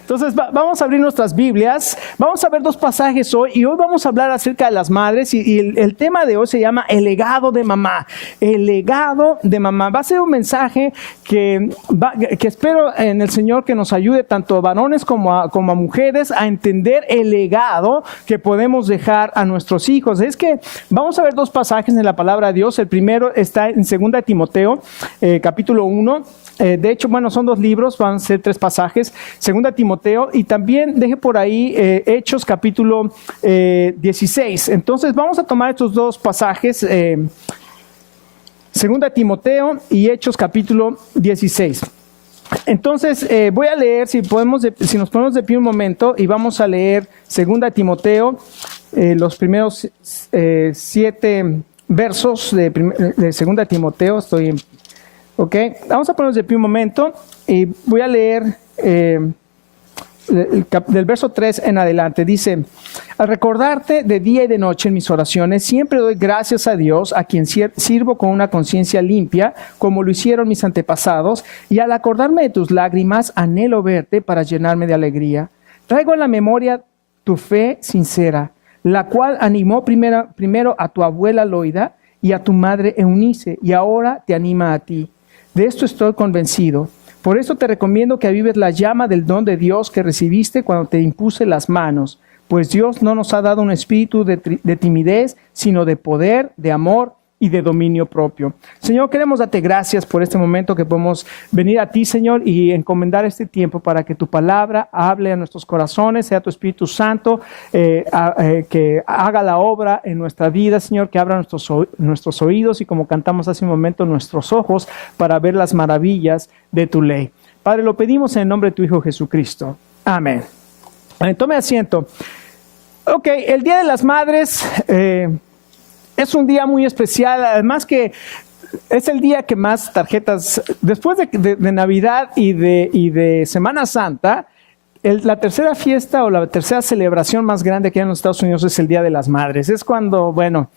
Entonces vamos a abrir nuestras Biblias, vamos a ver dos pasajes hoy y hoy vamos a hablar acerca de las madres y el tema de hoy se llama el legado de mamá. El legado de mamá. Va a ser un mensaje que espero en el Señor que nos ayude tanto a varones como a mujeres a entender el legado que podemos dejar a nuestros hijos. Es que vamos a ver dos pasajes en la palabra de Dios. El primero está en 2 Timoteo, capítulo 1. De hecho, bueno, son dos libros, van a ser 3 pasajes. 2 Timoteo y también deje por ahí Hechos, capítulo 16. Entonces, vamos a tomar estos dos pasajes, 2 Timoteo y Hechos, capítulo 16. Entonces, voy a leer, si nos ponemos de pie un momento, y vamos a leer 2 Timoteo, los primeros 7 versos de 2 Timoteo. Ok, vamos a ponernos de pie un momento y voy a leer del verso 3 en adelante. Dice: al recordarte de día y de noche en mis oraciones, siempre doy gracias a Dios, a quien sirvo con una conciencia limpia, como lo hicieron mis antepasados, y al acordarme de tus lágrimas, anhelo verte para llenarme de alegría. Traigo en la memoria tu fe sincera, la cual animó primero a tu abuela Loida y a tu madre Eunice, y ahora te anima a ti. De esto estoy convencido. Por eso te recomiendo que avives la llama del don de Dios que recibiste cuando te impuse las manos, pues Dios no nos ha dado un espíritu de timidez, sino de poder, de amor y de dominio propio. Señor, queremos darte gracias por este momento que podemos venir a ti, Señor, y encomendar este tiempo para que tu palabra hable a nuestros corazones, sea tu Espíritu Santo, que haga la obra en nuestra vida, Señor, que abra nuestros oídos y, como cantamos hace un momento, nuestros ojos para ver las maravillas de tu ley. Padre, lo pedimos en el nombre de tu Hijo Jesucristo. Amén. Tome asiento. Ok, el Día de las Madres es un día muy especial, además que es el día que más tarjetas, después de Navidad y de Semana Santa, la tercera fiesta o la tercera celebración más grande que hay en los Estados Unidos es el Día de las Madres. Es cuando, bueno,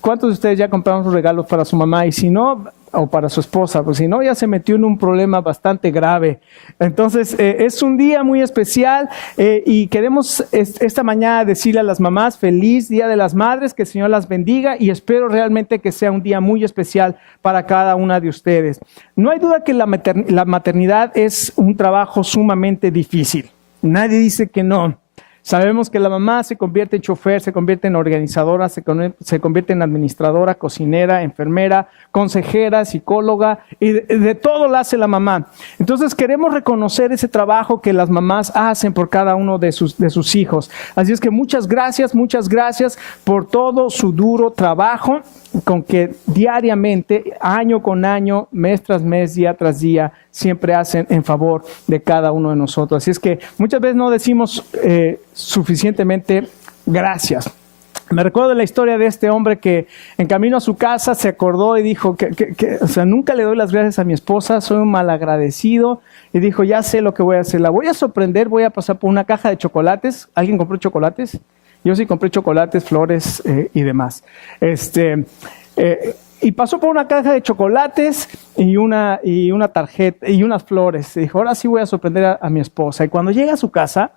¿cuántos de ustedes ya compraron sus regalos para su mamá? Y si no, o para su esposa, pues si no, ya se metió en un problema bastante grave. Entonces, es un día muy especial y queremos esta mañana decirle a las mamás: feliz Día de las Madres, que el Señor las bendiga, y espero realmente que sea un día muy especial para cada una de ustedes. No hay duda que la maternidad es un trabajo sumamente difícil. Nadie dice que no. Sabemos que la mamá se convierte en chofer, se convierte en organizadora, se convierte en administradora, cocinera, enfermera, consejera, psicóloga, y de todo la hace la mamá. Entonces queremos reconocer ese trabajo que las mamás hacen por cada uno de sus hijos. Así es que muchas gracias por todo su duro trabajo con que diariamente, año con año, mes tras mes, día tras día, siempre hacen en favor de cada uno de nosotros. Así es que muchas veces no decimos suficientemente gracias. Me recuerdo la historia de este hombre que en camino a su casa se acordó y dijo o sea, nunca le doy las gracias a mi esposa, soy un malagradecido. Y dijo: ya sé lo que voy a hacer, la voy a sorprender, voy a pasar por una caja de chocolates. ¿Alguien compró chocolates? Yo sí compré chocolates, flores y demás. Y pasó por una caja de chocolates y una tarjeta y unas flores. Y dijo: ahora sí voy a sorprender a mi esposa. Y cuando llega a su casa,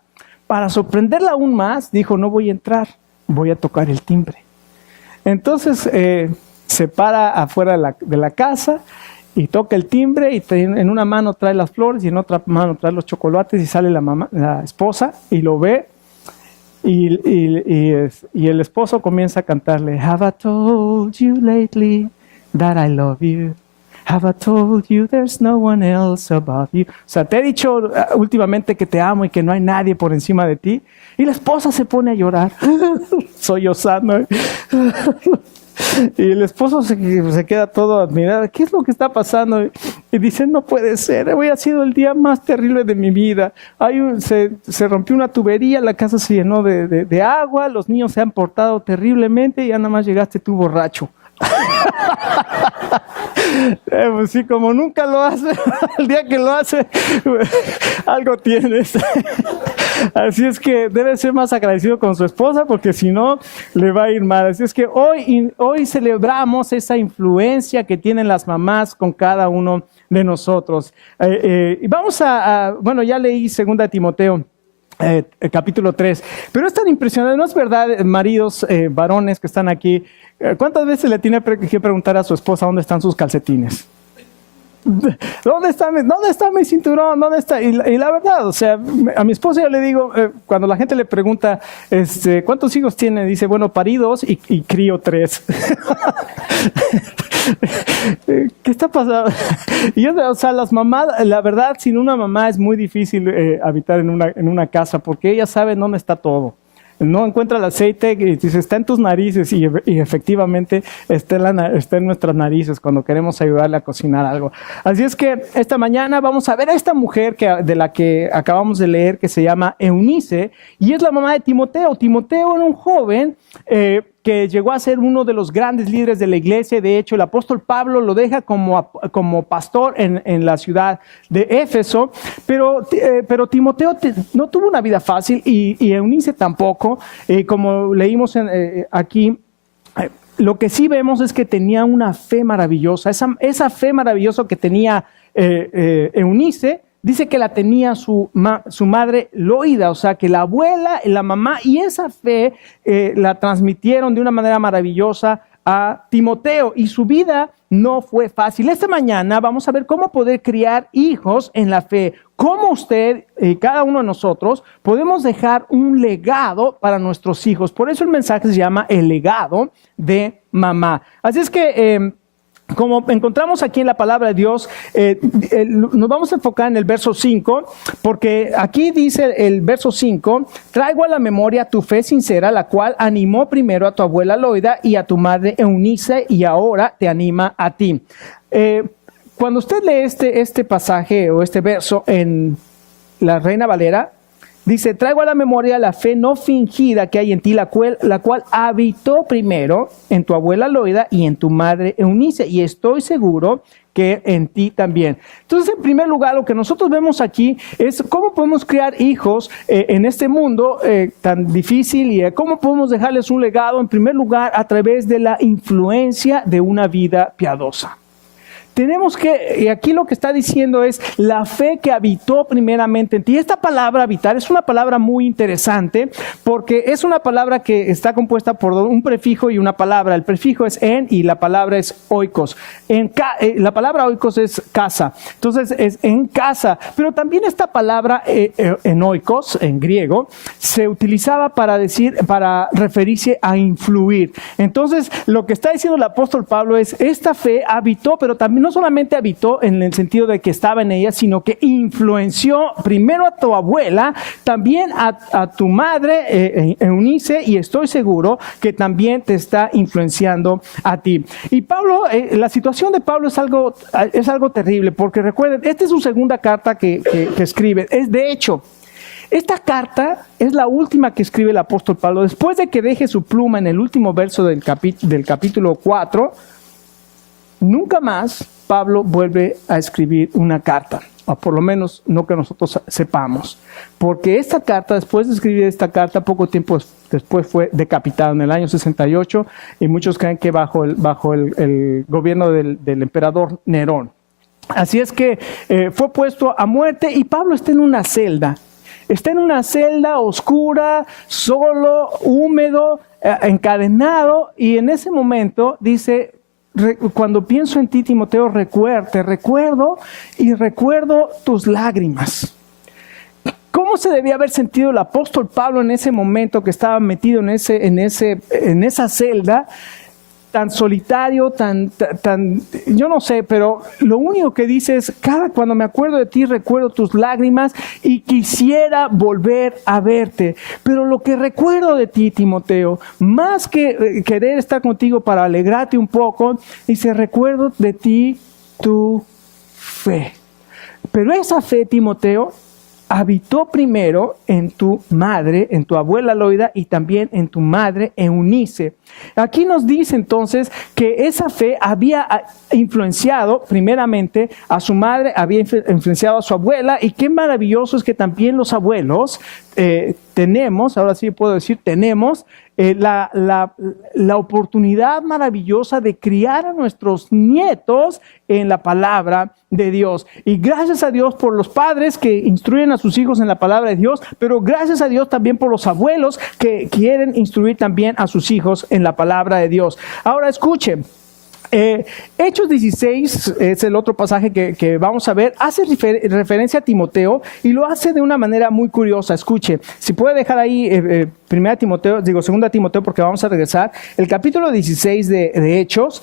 para sorprenderla aún más, dijo: no voy a entrar, voy a tocar el timbre. Entonces se para afuera de la casa y toca el timbre, y en una mano trae las flores y en otra mano trae los chocolates, y sale la esposa y lo ve. Y el esposo comienza a cantarle: Have I told you lately that I love you? Have I told you there's no one else above you? O sea, te he dicho últimamente que te amo y que no hay nadie por encima de ti. Y la esposa se pone a llorar, sollozando. Y el esposo se queda todo admirado. ¿Qué es lo que está pasando? Y dice: no puede ser, hoy ha sido el día más terrible de mi vida. Se rompió una tubería, la casa se llenó de agua, los niños se han portado terriblemente y ya nada más llegaste tú borracho. Pues sí, como nunca lo hace, el día que lo hace, algo tienes. Así es que debe ser más agradecido con su esposa, porque si no, le va a ir mal. Así es que hoy celebramos esa influencia que tienen las mamás con cada uno de nosotros. Y vamos bueno, ya leí 2 Timoteo. Capítulo 3, pero es tan impresionante, ¿no es verdad, maridos, varones que están aquí? ¿Cuántas veces le tiene que preguntar a su esposa dónde están sus calcetines? ¿Dónde está mi cinturón? ¿Dónde está? Y la verdad, o sea, a mi esposa yo le digo, cuando la gente le pregunta, ¿cuántos hijos tiene? Dice, bueno, parí 2 y crío 3. ¿Qué está pasando? Y yo, o sea, las mamás, la verdad, sin una mamá es muy difícil habitar en una casa, porque ella sabe dónde está todo. No encuentra el aceite y dice, está en tus narices, y efectivamente está en nuestras narices cuando queremos ayudarle a cocinar algo. Así es que esta mañana vamos a ver a esta mujer de la que acabamos de leer, que se llama Eunice, y es la mamá de Timoteo. Timoteo era un joven que llegó a ser uno de los grandes líderes de la iglesia. De hecho, el apóstol Pablo lo deja como pastor en la ciudad de Éfeso, pero Timoteo no tuvo una vida fácil, y Eunice tampoco. Como leímos aquí, lo que sí vemos es que tenía una fe maravillosa. Esa fe maravillosa que tenía Eunice, dice que la tenía su madre Loida, o sea, que la abuela, la mamá, y esa fe la transmitieron de una manera maravillosa a Timoteo, y su vida no fue fácil. Esta mañana vamos a ver cómo poder criar hijos en la fe, cómo usted y cada uno de nosotros podemos dejar un legado para nuestros hijos. Por eso el mensaje se llama El legado de mamá. Así es que como encontramos aquí en la palabra de Dios, nos vamos a enfocar en el verso 5, porque aquí dice el verso 5, traigo a la memoria tu fe sincera, la cual animó primero a tu abuela Loida y a tu madre Eunice, y ahora te anima a ti. Cuando usted lee este pasaje o este verso en la Reina Valera, dice, traigo a la memoria la fe no fingida que hay en ti, la cual habitó primero en tu abuela Loida y en tu madre Eunice, y estoy seguro que en ti también. Entonces, en primer lugar, lo que nosotros vemos aquí es cómo podemos criar hijos en este mundo tan difícil, y cómo podemos dejarles un legado, en primer lugar, a través de la influencia de una vida piadosa. Tenemos y aquí lo que está diciendo es la fe que habitó primeramente en ti. Esta palabra habitar es una palabra muy interesante, porque es una palabra que está compuesta por un prefijo y una palabra. El prefijo es en y la palabra es oikos. La palabra oikos es casa, entonces es en casa. Pero también esta palabra en oikos, en griego, se utilizaba para referirse a influir. Entonces, lo que está diciendo el apóstol Pablo es, esta fe habitó, pero también no solamente habitó en el sentido de que estaba en ella, sino que influenció primero a tu abuela, también a tu madre Eunice, y estoy seguro que también te está influenciando a ti. Y Pablo, la situación de Pablo es algo terrible, porque recuerden, esta es su segunda carta que escribe. De hecho, esta carta es la última que escribe el apóstol Pablo. Después de que deje su pluma en el último verso del capítulo 4, nunca más Pablo vuelve a escribir una carta, o por lo menos no que nosotros sepamos, porque esta carta, después de escribir esta carta, poco tiempo después fue decapitado en el año 68, y muchos creen que bajo el gobierno del emperador Nerón. Así es que fue puesto a muerte, y Pablo está en una celda. Está en una celda oscura, solo, húmedo, encadenado, y en ese momento dice, cuando pienso en ti, Timoteo, te recuerdo y recuerdo tus lágrimas. ¿Cómo se debía haber sentido el apóstol Pablo en ese momento que estaba metido en esa celda, tan solitario, yo no sé, pero lo único que dice es, cuando me acuerdo de ti, recuerdo tus lágrimas y quisiera volver a verte. Pero lo que recuerdo de ti, Timoteo, más que querer estar contigo para alegrarte un poco, dice, recuerdo de ti tu fe. Pero esa fe, Timoteo, habitó primero en tu madre, en tu abuela Loida, y también en tu madre Eunice. Aquí nos dice entonces que esa fe había influenciado primeramente a su madre, había influenciado a su abuela, y qué maravilloso es que también los abuelos tenemos, ahora sí puedo decir, tenemos la oportunidad maravillosa de criar a nuestros nietos en la palabra de Dios. Y gracias a Dios por los padres que instruyen a sus hijos en la palabra de Dios, pero gracias a Dios también por los abuelos que quieren instruir también a sus hijos en la palabra de Dios. Ahora escuchen. Hechos 16 es el otro pasaje que vamos a ver, hace referencia a Timoteo y lo hace de una manera muy curiosa. Escuche, si puede dejar ahí 2 Timoteo, porque vamos a regresar, el capítulo 16 de Hechos.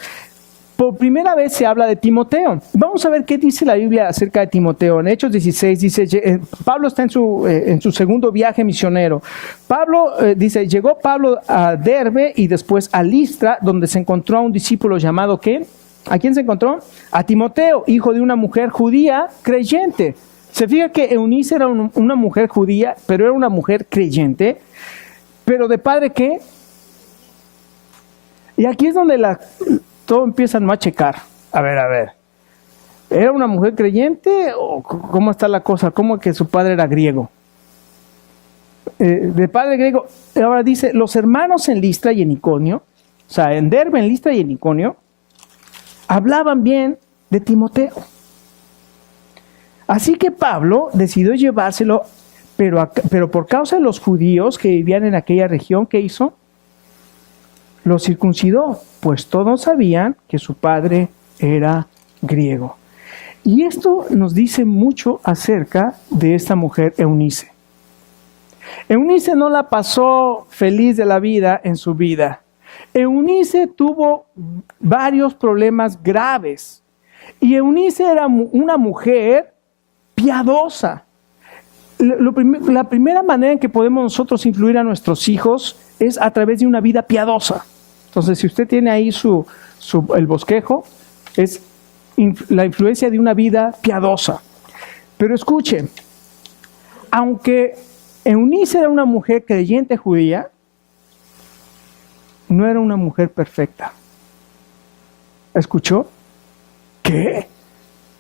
Por primera vez se habla de Timoteo. Vamos a ver qué dice la Biblia acerca de Timoteo. En Hechos 16 dice, Pablo está en su segundo viaje misionero. Pablo dice, llegó Pablo a Derbe y después a Listra, donde se encontró a un discípulo llamado, ¿qué? ¿A quién se encontró? A Timoteo, hijo de una mujer judía creyente. Se fija que Eunice era una mujer judía, pero era una mujer creyente. ¿Pero de padre qué? Y aquí es donde todo empiezan a checar. A ver. ¿Era una mujer creyente o cómo está la cosa? ¿Cómo que su padre era griego? De padre griego. Ahora dice, los hermanos en Listra y en Iconio, o sea, en Derbe, en Listra y en Iconio, hablaban bien de Timoteo. Así que Pablo decidió llevárselo, pero por causa de los judíos que vivían en aquella región, ¿qué hizo? Lo circuncidó, pues todos sabían que su padre era griego. Y esto nos dice mucho acerca de esta mujer Eunice. Eunice no la pasó feliz de la vida en su vida. Eunice tuvo varios problemas graves. Y Eunice era una mujer piadosa. La primera manera en que podemos nosotros influir a nuestros hijos es a través de una vida piadosa. Entonces, si usted tiene ahí el bosquejo, es la influencia de una vida piadosa. Pero escuche, aunque Eunice era una mujer creyente judía, no era una mujer perfecta. ¿Escuchó? ¿Qué?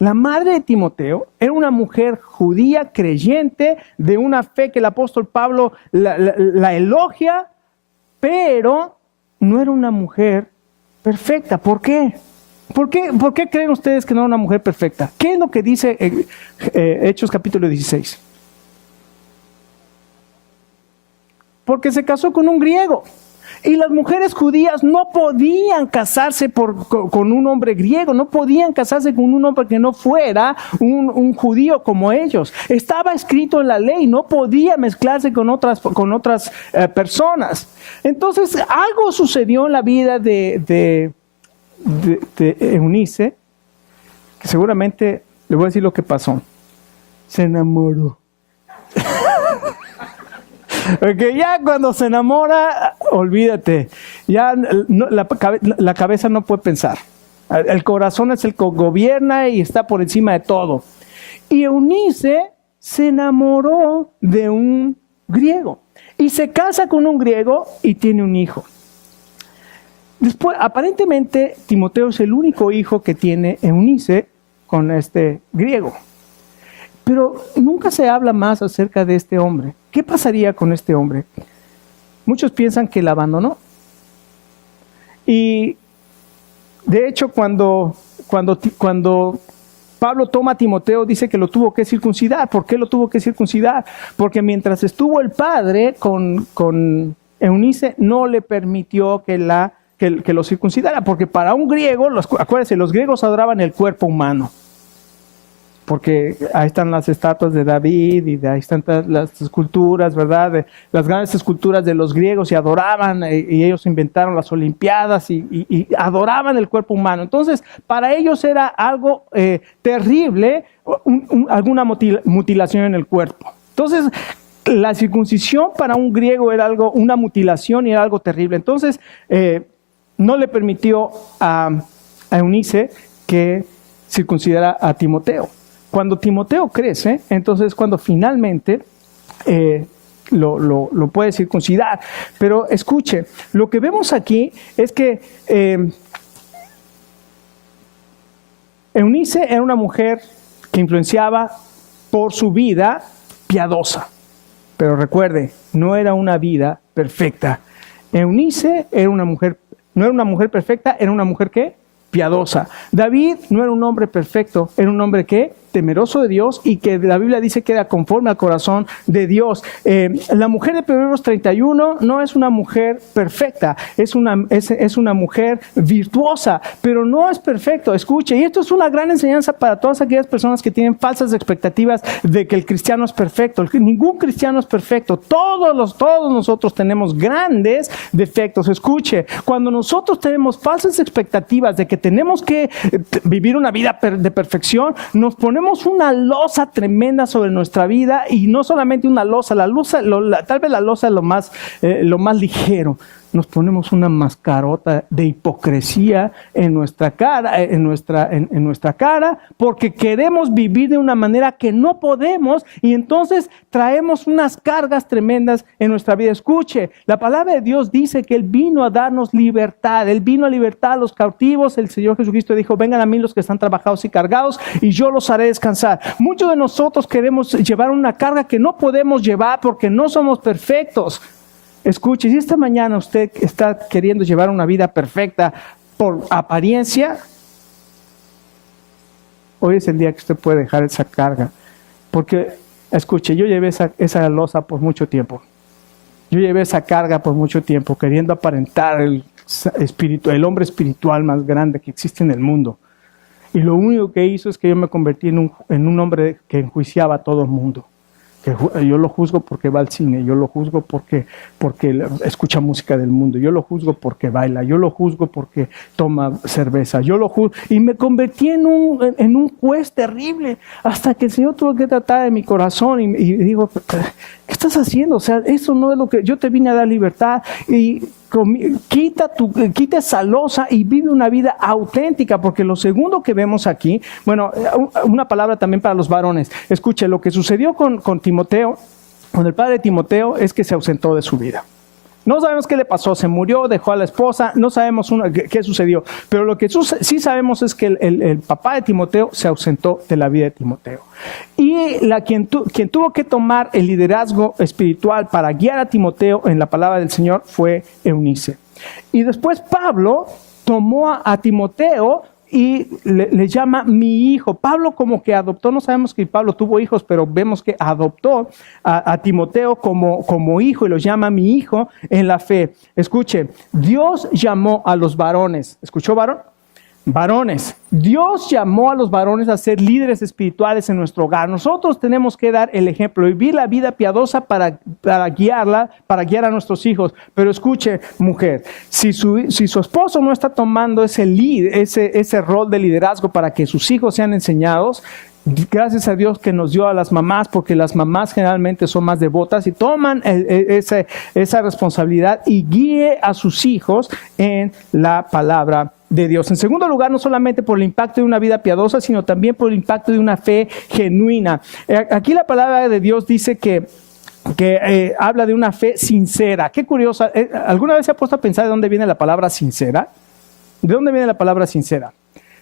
La madre de Timoteo era una mujer judía creyente de una fe que el apóstol Pablo la elogia, pero no era una mujer perfecta. ¿Por qué? ¿Por qué creen ustedes que no era una mujer perfecta? ¿Qué es lo que dice Hechos capítulo 16? Porque se casó con un griego. Y las mujeres judías no podían casarse con un hombre griego, no podían casarse con un hombre que no fuera un judío como ellos. Estaba escrito en la ley, no podía mezclarse con otras personas. Entonces, algo sucedió en la vida de Eunice, que seguramente le voy a decir lo que pasó. Se enamoró. Porque ya cuando se enamora, olvídate, ya la cabeza no puede pensar. El corazón es el que gobierna y está por encima de todo. Y Eunice se enamoró de un griego y se casa con un griego y tiene un hijo. Después, aparentemente, Timoteo es el único hijo que tiene Eunice con este griego. Pero nunca se habla más acerca de este hombre. ¿Qué pasaría con este hombre? Muchos piensan que la abandonó. Y de hecho, cuando Pablo toma a Timoteo, dice que lo tuvo que circuncidar. ¿Por qué lo tuvo que circuncidar? Porque mientras estuvo el padre con Eunice, no le permitió que lo circuncidara. Porque para un griego, acuérdense, los griegos adoraban el cuerpo humano. Porque ahí están las estatuas de David y ahí están las esculturas, ¿verdad? Las grandes esculturas de los griegos y adoraban, y ellos inventaron las Olimpiadas y adoraban el cuerpo humano. Entonces, para ellos era algo terrible, alguna mutilación en el cuerpo. Entonces, la circuncisión para un griego era una mutilación y era algo terrible. Entonces, no le permitió a Eunice que circuncidara a Timoteo. Cuando Timoteo crece, entonces cuando finalmente lo puede circuncidar. Pero escuche, lo que vemos aquí es que Eunice era una mujer que influenciaba por su vida piadosa. Pero recuerde, no era una vida perfecta. Eunice era una mujer, no era una mujer perfecta, era una mujer ¿qué? Piadosa. David no era un hombre perfecto, era un hombre ¿qué? Temeroso de Dios, y que la Biblia dice que era conforme al corazón de Dios. La mujer de Proverbios 31 no es una mujer perfecta, es una mujer virtuosa, pero no es perfecto. Escuche, y esto es una gran enseñanza para todas aquellas personas que tienen falsas expectativas de que el cristiano es perfecto. Ningún cristiano es perfecto. Todos nosotros tenemos grandes defectos. Escuche, cuando nosotros tenemos falsas expectativas de que tenemos que vivir una vida de perfección, nos ponemos una losa tremenda sobre nuestra vida, y no solamente una losa, tal vez la losa es lo más ligero. Nos ponemos una mascarota de hipocresía en nuestra cara, en nuestra cara, porque queremos vivir de una manera que no podemos, y entonces traemos unas cargas tremendas en nuestra vida. Escuche, la palabra de Dios dice que Él vino a darnos libertad. Él vino a libertar a los cautivos. El Señor Jesucristo dijo: vengan a mí los que están trabajados y cargados, y yo los haré descansar. Muchos de nosotros queremos llevar una carga que no podemos llevar porque no somos perfectos. Escuche, si esta mañana usted está queriendo llevar una vida perfecta por apariencia, hoy es el día que usted puede dejar esa carga. Porque, escuche, yo llevé esa losa por mucho tiempo. Yo llevé esa carga por mucho tiempo, queriendo aparentar el hombre espiritual más grande que existe en el mundo. Y lo único que hizo es que yo me convertí en un hombre que enjuiciaba a todo el mundo. Yo lo juzgo porque va al cine, yo lo juzgo porque escucha música del mundo, yo lo juzgo porque baila, yo lo juzgo porque toma cerveza, yo lo juzgo, y me convertí en un juez terrible, hasta que el Señor tuvo que tratar de mi corazón y digo: ¿qué estás haciendo? O sea, eso no es lo que yo te vine a dar, libertad, y quita esa losa y vive una vida auténtica. Porque lo segundo que vemos aquí, bueno, una palabra también para los varones. Escuche, lo que sucedió con Timoteo, con el padre de Timoteo, es que se ausentó de su vida. No sabemos qué le pasó, se murió, dejó a la esposa, no sabemos qué sucedió, pero lo que sí sabemos es que el papá de Timoteo se ausentó de la vida de Timoteo. Y quien tuvo que tomar el liderazgo espiritual para guiar a Timoteo en la palabra del Señor fue Eunice. Y después Pablo tomó a Timoteo y le llama mi hijo. Pablo como que adoptó, no sabemos que Pablo tuvo hijos, pero vemos que adoptó a Timoteo como hijo, y lo llama mi hijo en la fe. Escuche, Dios llamó a los varones. ¿Escuchó, varón? Varones. Dios llamó a los varones a ser líderes espirituales en nuestro hogar. Nosotros tenemos que dar el ejemplo, vivir la vida piadosa para guiar a nuestros hijos. Pero escuche, mujer, si su esposo no está tomando ese rol de liderazgo para que sus hijos sean enseñados, gracias a Dios que nos dio a las mamás, porque las mamás generalmente son más devotas y toman esa responsabilidad y guíe a sus hijos en la palabra de Dios. En segundo lugar, no solamente por el impacto de una vida piadosa, sino también por el impacto de una fe genuina. Aquí la palabra de Dios dice que habla de una fe sincera. Qué curiosa. ¿Alguna vez se ha puesto a pensar de dónde viene la palabra sincera? ¿De dónde viene la palabra sincera?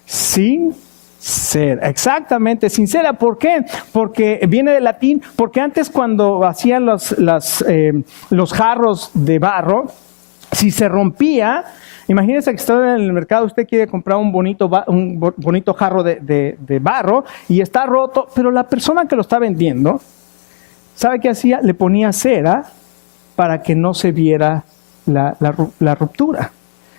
Sincera, exactamente, sincera. ¿Por qué? Porque viene del latín, porque antes cuando hacían los jarros de barro, si se rompía, imagínese que está en el mercado, usted quiere comprar un bonito jarro de barro y está roto, pero la persona que lo está vendiendo, ¿sabe qué hacía? Le ponía cera para que no se viera la ruptura.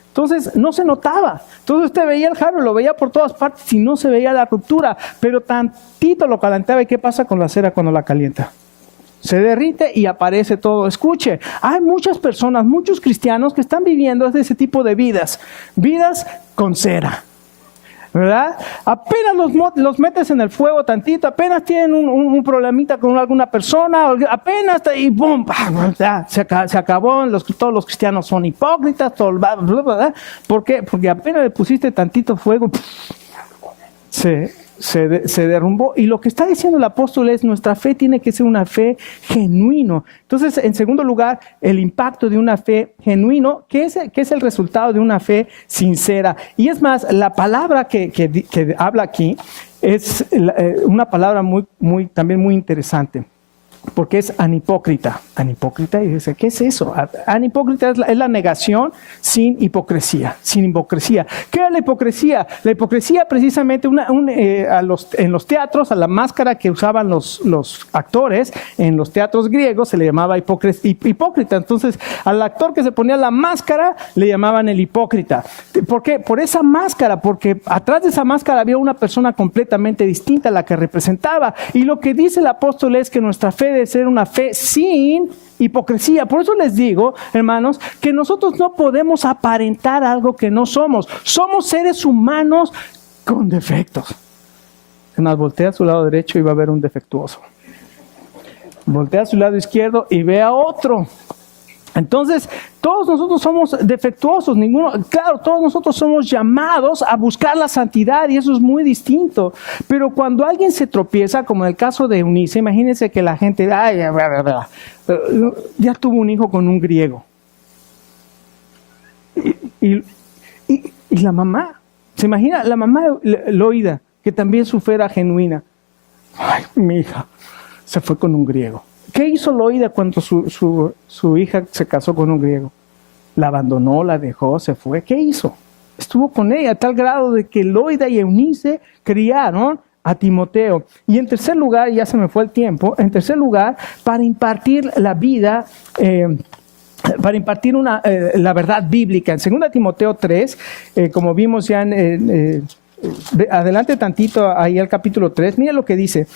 Entonces no se notaba. Entonces usted veía el jarro, lo veía por todas partes y no se veía la ruptura, pero tantito lo calentaba. ¿Y qué pasa con la cera cuando la calienta? Se derrite y aparece todo. Escuche, hay muchas personas, muchos cristianos que están viviendo ese tipo de vidas con cera, ¿verdad? Apenas los metes en el fuego tantito, apenas tienen un problemita con alguna persona, apenas y ¡bum! Ya, se acabó. Todos los cristianos son hipócritas, ¿por qué? Porque apenas le pusiste tantito fuego, se derrumbó. Y lo que está diciendo el apóstol es: nuestra fe tiene que ser una fe genuina. Entonces, en segundo lugar, el impacto de una fe genuino, ¿qué es el resultado de una fe sincera? Y es más, la palabra que habla aquí es una palabra también muy interesante. porque es anhipócrita. Anhipócrita, y dice, ¿qué es eso? Anhipócrita es la negación sin hipocresía, sin hipocresía. ¿Qué es la hipocresía? La hipocresía precisamente en los teatros, a la máscara que usaban los actores en los teatros griegos se le llamaba hipócrita. Entonces, al actor que se ponía la máscara le llamaban el hipócrita. ¿Por qué? Por esa máscara, porque atrás de esa máscara había una persona completamente distinta a la que representaba. Y lo que dice el apóstol es que nuestra fe debe ser una fe sin hipocresía. Por eso les digo, hermanos, que nosotros no podemos aparentar algo que no somos. Somos seres humanos con defectos. Es más, voltea a su lado derecho y va a ver un defectuoso. Voltea a su lado izquierdo y ve a otro. Entonces, todos nosotros somos defectuosos, claro, todos nosotros somos llamados a buscar la santidad y eso es muy distinto. Pero cuando alguien se tropieza, como en el caso de Eunice, imagínense que la gente, ya tuvo un hijo con un griego. Y la mamá, ¿se imagina? La mamá Loida, que también su fe era genuina. Ay, mi hija se fue con un griego. ¿Qué hizo Loida cuando su hija se casó con un griego? La abandonó, la dejó, se fue. ¿Qué hizo? Estuvo con ella a tal grado de que Loida y Eunice criaron a Timoteo. Y en tercer lugar, ya se me fue el tiempo, para impartir la vida, para impartir la verdad bíblica. En 2 Timoteo 3, como vimos ya adelante tantito ahí al capítulo 3, mira lo que dice.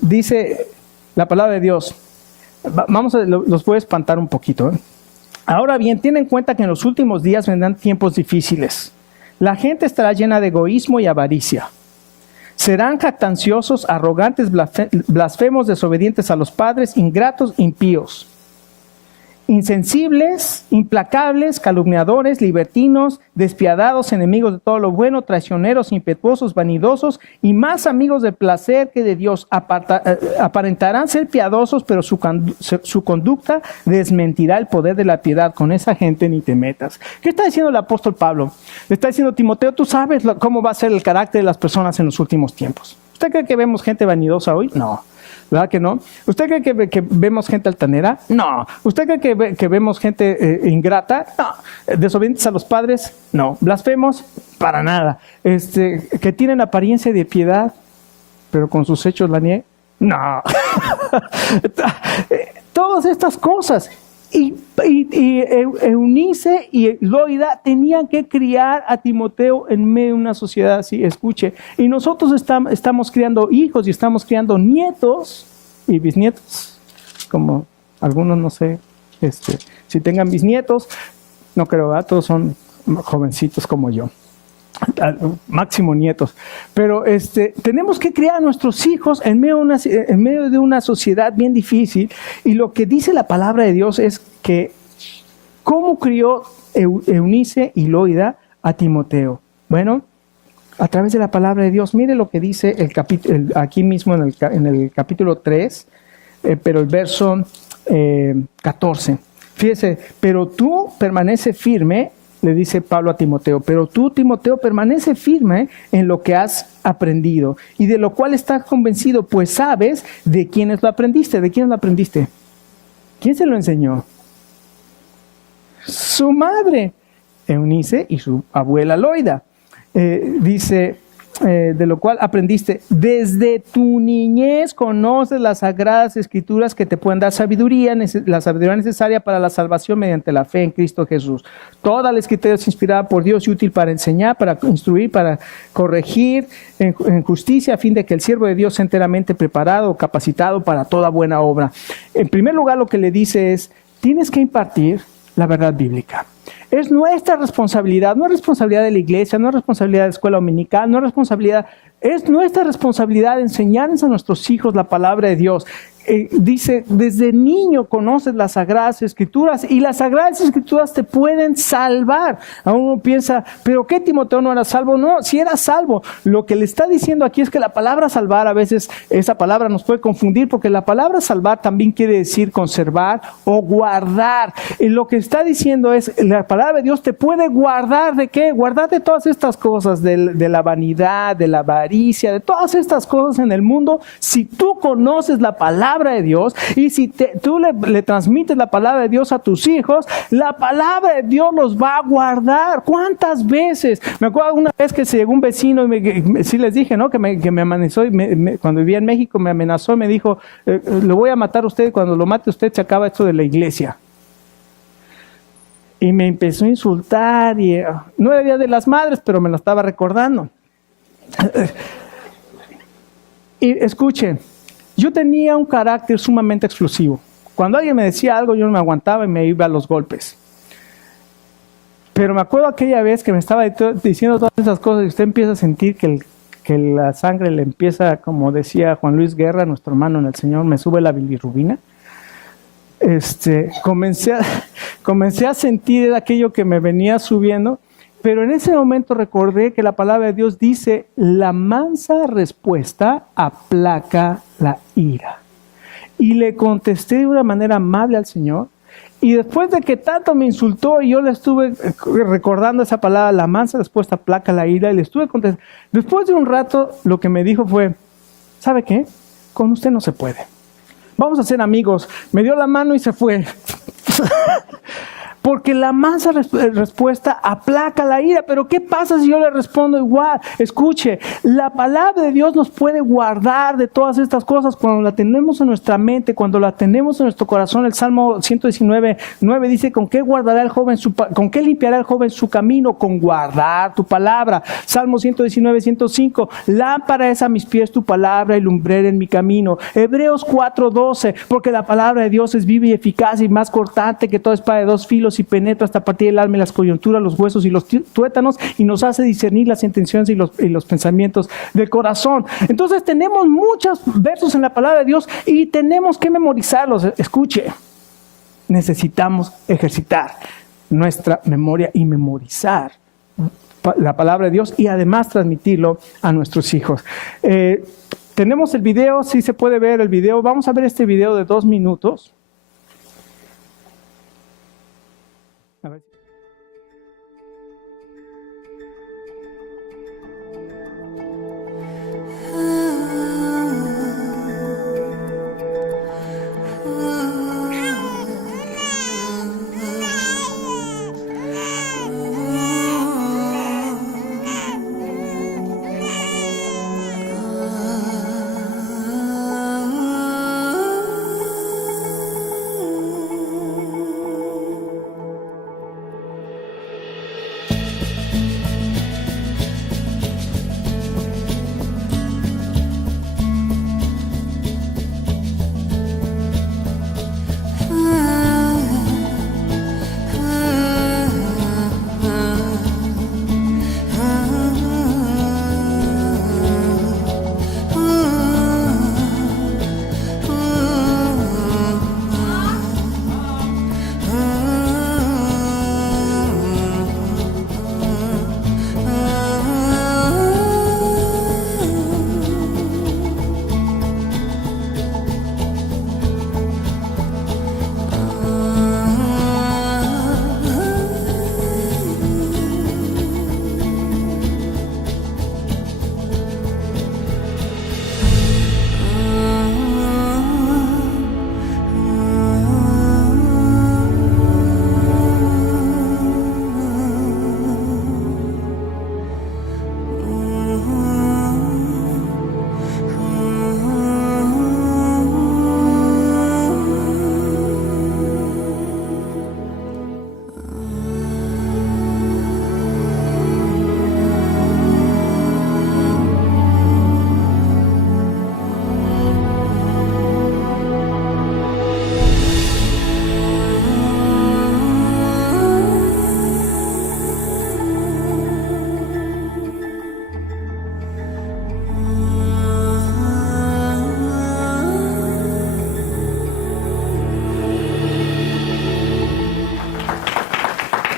Dice la palabra de Dios. Los voy a espantar un poquito. Ahora bien, ten en cuenta que en los últimos días vendrán tiempos difíciles. La gente estará llena de egoísmo y avaricia. Serán jactanciosos, arrogantes, blasfemos, desobedientes a los padres, ingratos, impíos. Insensibles, implacables, calumniadores, libertinos, despiadados, enemigos de todo lo bueno, traicioneros, impetuosos, vanidosos y más amigos del placer que de Dios. Aparentarán ser piadosos, pero su conducta desmentirá el poder de la piedad. Con esa gente ni te metas. ¿Qué está diciendo el apóstol Pablo? Le está diciendo, Timoteo, tú sabes cómo va a ser el carácter de las personas en los últimos tiempos. ¿Usted cree que vemos gente vanidosa hoy? No. ¿Verdad que no? ¿Usted cree que vemos gente altanera? No. ¿Usted cree que vemos gente ingrata? No. ¿Desobedientes a los padres? No. ¿Blasfemos? Para nada. ¿Que tienen apariencia de piedad, pero con sus hechos la niegan? No. Todas estas cosas. Y Eunice y Loida tenían que criar a Timoteo en medio de una sociedad así, escuche. Y nosotros estamos criando hijos y estamos criando nietos y bisnietos, como algunos, no sé, si tengan bisnietos, no creo, ¿verdad? Todos son jovencitos como yo. Máximo nietos, pero tenemos que criar a nuestros hijos en medio de una sociedad bien difícil, y lo que dice la palabra de Dios es que ¿cómo crió Eunice y Loida a Timoteo? Bueno, a través de la palabra de Dios. Mire lo que dice aquí mismo en el capítulo 3, pero el verso 14. Fíjese, pero tú permanece firme, le dice Pablo a Timoteo, pero tú, Timoteo, permanece firme en lo que has aprendido y de lo cual estás convencido, pues sabes de quiénes lo aprendiste. ¿De quién lo aprendiste? ¿Quién se lo enseñó? Su madre, Eunice, y su abuela Loida. Dice, de lo cual aprendiste. Desde tu niñez conoces las sagradas escrituras que te pueden dar sabiduría, la sabiduría necesaria para la salvación mediante la fe en Cristo Jesús. Toda la escritura es inspirada por Dios y útil para enseñar, para instruir, para corregir en justicia, a fin de que el siervo de Dios sea enteramente preparado, capacitado para toda buena obra. En primer lugar, lo que le dice es, tienes que impartir la verdad bíblica. Es nuestra responsabilidad, no es responsabilidad de la iglesia, no es responsabilidad de la escuela dominical, no es responsabilidad, es nuestra responsabilidad enseñarles a nuestros hijos la palabra de Dios. Dice, desde niño conoces las Sagradas Escrituras y las Sagradas Escrituras te pueden salvar. Aún uno piensa, ¿pero qué, Timoteo no era salvo? No, sí era salvo. Lo que le está diciendo aquí es que la palabra salvar, a veces esa palabra nos puede confundir, porque la palabra salvar también quiere decir conservar o guardar. Y lo que está diciendo es, la palabra de Dios te puede guardar ¿de qué? Guardar de todas estas cosas, de la vanidad, de la avaricia, de todas estas cosas en el mundo. Si tú conoces la palabra palabra de Dios. Y si tú le transmites la palabra de Dios a tus hijos, la palabra de Dios los va a guardar. ¿Cuántas veces? Me acuerdo una vez que se llegó un vecino y sí les dije, ¿no? Que me amenazó, cuando vivía en México me amenazó y me dijo, lo voy a matar a usted, cuando lo mate usted se acaba esto de la iglesia. Y me empezó a insultar, y no era Día de las Madres, pero me lo estaba recordando. Y escuchen, yo tenía un carácter sumamente explosivo. Cuando alguien me decía algo, yo no me aguantaba y me iba a los golpes. Pero me acuerdo aquella vez que me estaba diciendo todas esas cosas y usted empieza a sentir que la sangre le empieza, como decía Juan Luis Guerra, nuestro hermano en el Señor, me sube la bilirrubina. Comencé a sentir aquello que me venía subiendo, pero en ese momento recordé que la palabra de Dios dice, la mansa respuesta aplaca la ira. Y le contesté de una manera amable al Señor, y después de que tanto me insultó y yo le estuve recordando esa palabra, la mansa respuesta aplaca la ira, y le estuve contestando. Después de un rato lo que me dijo fue, ¿sabe qué? Con usted no se puede. Vamos a ser amigos. Me dio la mano y se fue. Porque la mansa respuesta aplaca la ira. Pero ¿qué pasa si yo le respondo igual? Escuche, la palabra de Dios nos puede guardar de todas estas cosas cuando la tenemos en nuestra mente, cuando la tenemos en nuestro corazón. El Salmo 119:9 dice, ¿con qué limpiará el joven su camino? Con guardar tu palabra. Salmo 119:105, lámpara es a mis pies tu palabra y lumbrera en mi camino. Hebreos 4:12, porque la palabra de Dios es viva y eficaz y más cortante que toda espada de dos filos y penetra hasta partir el alma y las coyunturas, los huesos y los tuétanos y nos hace discernir las intenciones y los pensamientos del corazón. Entonces tenemos muchos versos en la palabra de Dios y tenemos que memorizarlos. Escuche, necesitamos ejercitar nuestra memoria y memorizar la palabra de Dios y además transmitirlo a nuestros hijos. Tenemos el video, sí se puede ver el video. Vamos a ver este video de 2 minutos. A ver.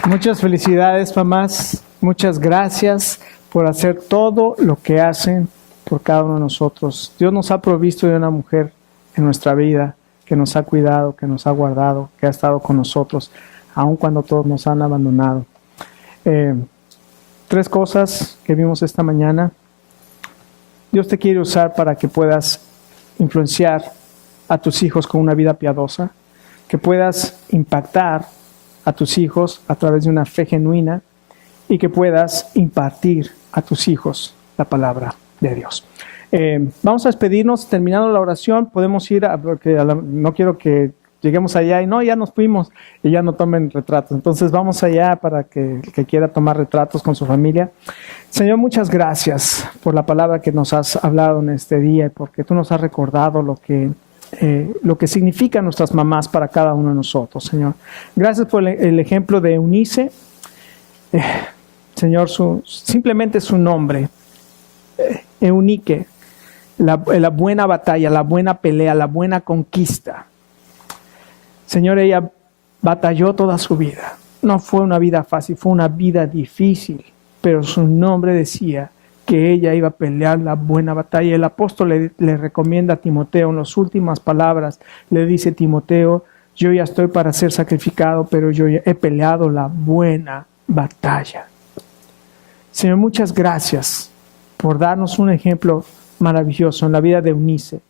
Muchas felicidades, mamás. Muchas gracias por hacer todo lo que hacen por cada uno de nosotros. Dios nos ha provisto de una mujer en nuestra vida que nos ha cuidado, que nos ha guardado, que ha estado con nosotros, aun cuando todos nos han abandonado. 3 cosas que vimos esta mañana. Dios te quiere usar para que puedas influenciar a tus hijos con una vida piadosa, que puedas impactar a tus hijos a través de una fe genuina y que puedas impartir a tus hijos la palabra de Dios. Vamos a despedirnos, terminando la oración, podemos ir, porque no quiero que lleguemos allá y no, ya nos fuimos y ya no tomen retratos. Entonces vamos allá para que el que quiera tomar retratos con su familia. Señor, muchas gracias por la palabra que nos has hablado en este día y porque tú nos has recordado lo que significan nuestras mamás para cada uno de nosotros, Señor. Gracias por el ejemplo de Eunice. Señor, simplemente su nombre, Eunice, la buena batalla, la buena pelea, la buena conquista. Señor, ella batalló toda su vida. No fue una vida fácil, fue una vida difícil, pero su nombre decía que ella iba a pelear la buena batalla. El apóstol le recomienda a Timoteo en las últimas palabras, le dice: Timoteo, yo ya estoy para ser sacrificado, pero yo ya he peleado la buena batalla. Señor, muchas gracias por darnos un ejemplo maravilloso en la vida de Eunice.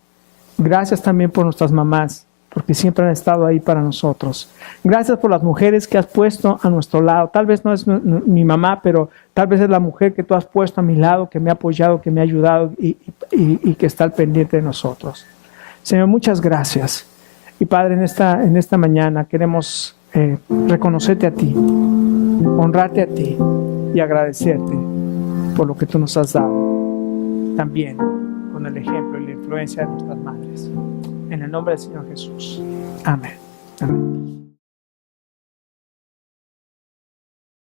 Gracias también por nuestras mamás, porque siempre han estado ahí para nosotros. Gracias por las mujeres que has puesto a nuestro lado. Tal vez no es mi mamá, pero tal vez es la mujer que tú has puesto a mi lado, que me ha apoyado, que me ha ayudado y que está al pendiente de nosotros. Señor, muchas gracias. Y Padre, en esta mañana queremos reconocerte a ti, honrarte a ti y agradecerte por lo que tú nos has dado. También con el ejemplo y la influencia de nuestras madres. En el nombre del Señor Jesús. Amén. Amén.